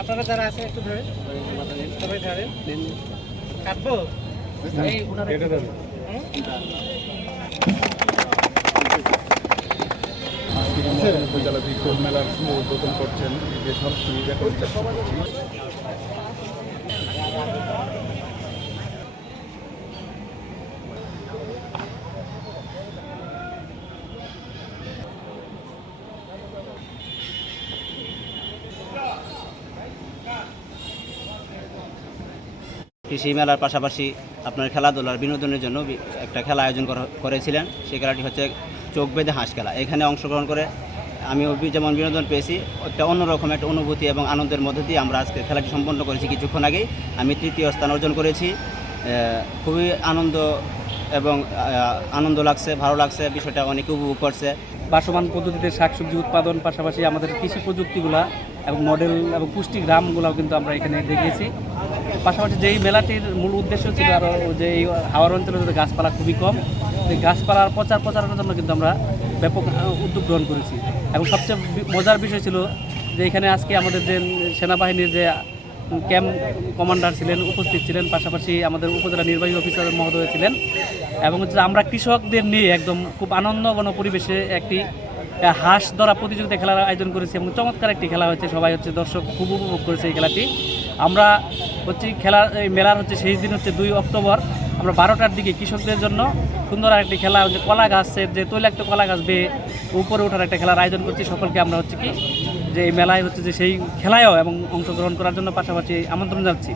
আপনারা যারা আছে একটু ধরে সবাই ধরে কাটবো উপজেলা বিক্ষোভ মেলার শুভ উদ্বোধন করছেন যে সব সুবিধা করছে। কৃষি মেলার পাশাপাশি আপনার খেলাধুলার বিনোদনের জন্য একটা খেলা আয়োজন করেছিলেন। সেই খেলাটি হচ্ছে চোখ বেঁধে হাঁস খেলা। এখানে অংশগ্রহণ করে আমি যেমন বিনোদন পেয়েছি, একটা অন্যরকম একটা অনুভূতি এবং আনন্দের মধ্যে দিয়ে আমরা আজকে খেলাটি সম্পন্ন করেছি। কিছুক্ষণ আগেই আমি তৃতীয় স্থান অর্জন করেছি। খুবই আনন্দ লাগছে, ভালো লাগছে, বিষয়টা অনেকে উপভোগ করছে। বাসমান পদ্ধতিতে শাকসবজি উৎপাদন, পাশাপাশি আমাদের কৃষি প্রযুক্তিগুলা এবং মডেল এবং পুষ্টি গ্রামগুলোও কিন্তু আমরা এখানে দেখিয়েছি। পাশাপাশি যেই মেলাটির মূল উদ্দেশ্য ছিল আরও যে এই হাওড় অঞ্চলে গাছপালা খুবই কম, এই গাছপালার প্রচারের জন্য কিন্তু আমরা ব্যাপক উদ্যোগ গ্রহণ করেছি। এবং সবচেয়ে মজার বিষয় ছিল যে এখানে আজকে আমাদের যে সেনাবাহিনীর যে ক্যাম্প কমান্ডার ছিলেন, উপস্থিত ছিলেন, পাশাপাশি আমাদের উপজেলা নির্বাহী অফিসার মহোদয় ছিলেন। এবং হচ্ছে আমরা কৃষকদের নিয়ে একদম খুব আনন্দঘন পরিবেশে একটি হাঁস ধরা প্রতিযোগিতা খেলার আয়োজন করেছি এবং চমৎকার একটি খেলা হচ্ছে। সবাই হচ্ছে দর্শক খুব উপভোগ করেছে এই খেলাটি। আমরা হচ্ছে এই মেলার হচ্ছে শেষ দিন হচ্ছে 2 অক্টোবর আমরা 12টার দিকে কৃষকদের জন্য সুন্দর একটি খেলা হচ্ছে কলা গাছের যে তৈলাক্ত কলা গাছ বেয়ে উপরে ওঠার একটা খেলার আয়োজন করছি। সকলকে আমরা হচ্ছে কি যে এই মেলায় হচ্ছে যে সেই খেলায়ও এবং অংশগ্রহণ করার জন্য পাশাপাশি আমন্ত্রণ জানাচ্ছি।